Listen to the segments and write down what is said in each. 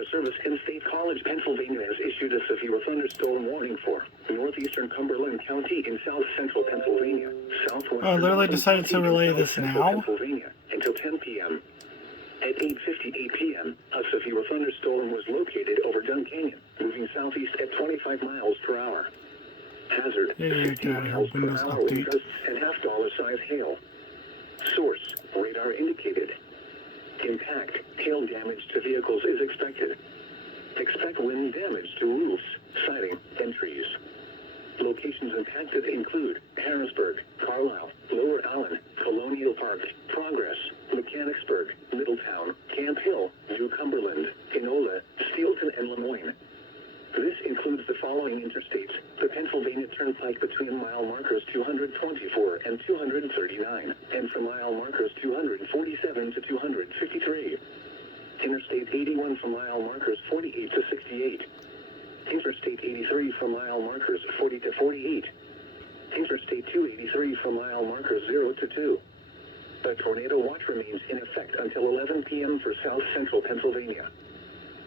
Weather Service in State College, Pennsylvania has issued a severe thunderstorm warning for northeastern Cumberland County in south central Pennsylvania, southwestern I literally decided to relay this now. Pennsylvania until 10 p.m. At 8:58 p.m., a severe thunderstorm was located over Dun Canyon, moving southeast at 25 miles per hour. Hazard, 50 miles per hour wind gusts and half-dollar size hail. Source, radar indicated. Impact, hail damage to vehicles is expected. Expect wind damage to roofs, siding, and trees. Locations impacted include Harrisburg, Carlisle, Lower Allen, Colonial Park, Progress, Mechanicsburg, Middletown, Camp Hill, New Cumberland, Enola, Steelton, and Lemoyne. This includes the following interstates: the Pennsylvania Turnpike between mile markers 224 and 239, and from mile markers 247 to 253. Interstate 81 from mile markers 48 to 68. Interstate 83 from mile markers 40 to 48. Interstate 283 from mile markers 0 to 2. The tornado watch remains in effect until 11 p.m. for south central Pennsylvania.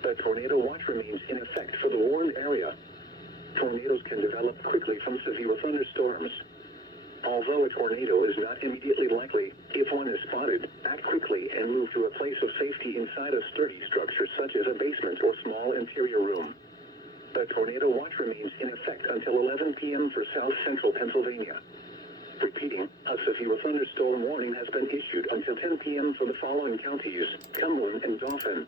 The tornado watch remains in effect for the warned area. Tornadoes can develop quickly from severe thunderstorms. Although a tornado is not immediately likely, if one is spotted, act quickly and move to a place of safety inside a sturdy structure such as a basement or small interior room. The tornado watch remains in effect until 11 p.m. for south central Pennsylvania. Repeating, a severe thunderstorm warning has been issued until 10 p.m. for the following counties: Cumberland and Dauphin.